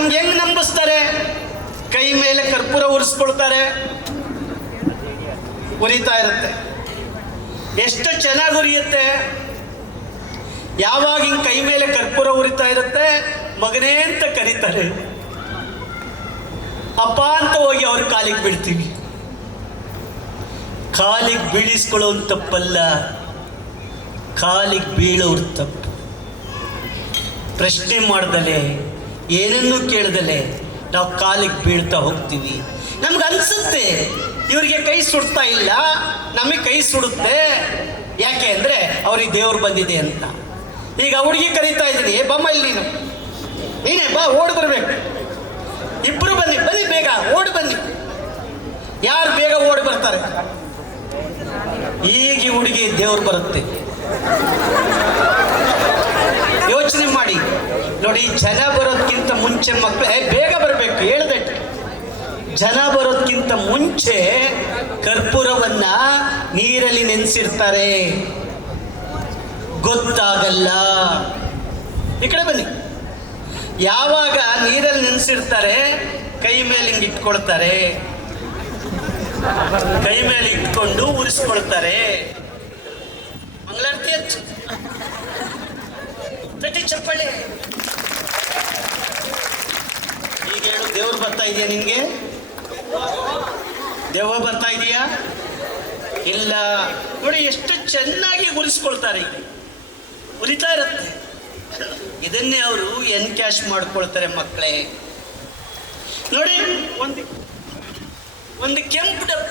ನಮ್ಗೆ ಹೆಂಗ್ ನಂಬಿಸ್ತಾರೆ? ಕೈ ಮೇಲೆ ಕರ್ಪೂರ ಉರಿಸ್ಕೊಳ್ತಾರೆ, ಉರಿತಾ ಇರುತ್ತೆ. ಎಷ್ಟು ಚೆನ್ನಾಗಿ ಉರಿಯುತ್ತೆ. ಯಾವಾಗ ಹಿಂಗೆ ಕೈ ಮೇಲೆ ಕರ್ಪೂರ ಉರಿತಾ ಇರುತ್ತೆ, ಮಗನೇ ಅಂತ ಕರೀತಾರೆ. ಅಪ್ಪ ಅಂತ ಹೋಗಿ ಅವ್ರ ಕಾಲಿಗೆ ಬೀಳ್ತೀವಿ. ಕಾಲಿಗೆ ಬೀಳಿಸ್ಕೊಳ್ಳೋನ್ ತಪ್ಪಲ್ಲ, ಕಾಲಿಗೆ ಬೀಳೋರು ತಪ್ಪು. ಪ್ರಶ್ನೆ ಮಾಡ್ದಲೆ, ಏನನ್ನೂ ಕೇಳ್ದಲೆ ನಾವು ಕಾಲಿಗೆ ಬೀಳ್ತಾ ಹೋಗ್ತೀವಿ. ನಮ್ಗೆ ಅನ್ಸುತ್ತೆ ಇವ್ರಿಗೆ ಕೈ ಸುಡ್ತಾ ಇಲ್ಲ, ನಮಗೆ ಕೈ ಸುಡುತ್ತೆ. ಯಾಕೆ ಅಂದರೆ ಅವ್ರಿಗೆ ದೇವ್ರು ಬಂದಿದೆ ಅಂತ. ಈಗ ಹುಡುಗಿ ಕರೀತಾ ಇದ್ದೀನಿ, ಬಮ್ಮ ಇಲ್ಲಿ ನೀನೇ ಬಾ, ಓಡಿ ಬರ್ಬೇಕು. ಇಬ್ರು ಬನ್ನಿ ಬನ್ನಿ, ಬೇಗ ಓಡಿ ಬನ್ನಿ. ಯಾರು ಬೇಗ ಓಡಿ ಬರ್ತಾರೆ? ಈಗ ಈ ಹುಡುಗಿ ದೇವ್ರು ಬರುತ್ತೆ. ಯೋಚನೆ ಮಾಡಿ ನೋಡಿ, ಜನ ಬರೋದಕ್ಕಿಂತ ಮುಂಚೆ ಮಕ್ಕಳು ಬೇಗ ಬರಬೇಕು, ಹೇಳ್ದೆ. ಜನ ಬರೋದಕ್ಕಿಂತ ಮುಂಚೆ ಕರ್ಪೂರವನ್ನ ನೀರಲ್ಲಿ ನೆನೆಸಿರ್ತಾರೆ, ಗೊತ್ತಾಗಲ್ಲ. ಈ ಕಡೆ ಬನ್ನಿ. ಯಾವಾಗ ನೀರಲ್ಲಿ ನೆನೆಸಿರ್ತಾರೆ, ಕೈ ಮೇಲೆ ಹಿಂಗೆ ಇಟ್ಕೊಳ್ತಾರೆ, ಕೈ ಮೇಲೆ ಇಟ್ಕೊಂಡು ಉರಿಸ್ಕೊಳ್ತಾರೆ. ಮಂಗಳಾರತಿ ಹಚ್ಚು, ತಟ್ಟಿ ಚಪ್ಪಳ್ಳಿ. ಈಗ ಹೇಳು, ದೇವ್ರು ಬರ್ತಾ ಇದೆಯಾ ನಿನ್ಗೆ? ದೆವ್ವ ಬರ್ತಾ ಇದೆಯಾ? ಇಲ್ಲ. ನೋಡಿ ಎಷ್ಟು ಚೆನ್ನಾಗಿ ಉರಿಸ್ಕೊಳ್ತಾರೆ, ಉರಿತಾ ಇರುತ್ತೆ. ಇದನ್ನೇ ಅವರು ಎನ್ಕ್ಯಾಶ್ ಮಾಡ್ಕೊಳ್ತಾರೆ ಮಕ್ಕಳೇ. ನೋಡಿ, ಒಂದು ಕೆಂಪು ಡಬ್ಬ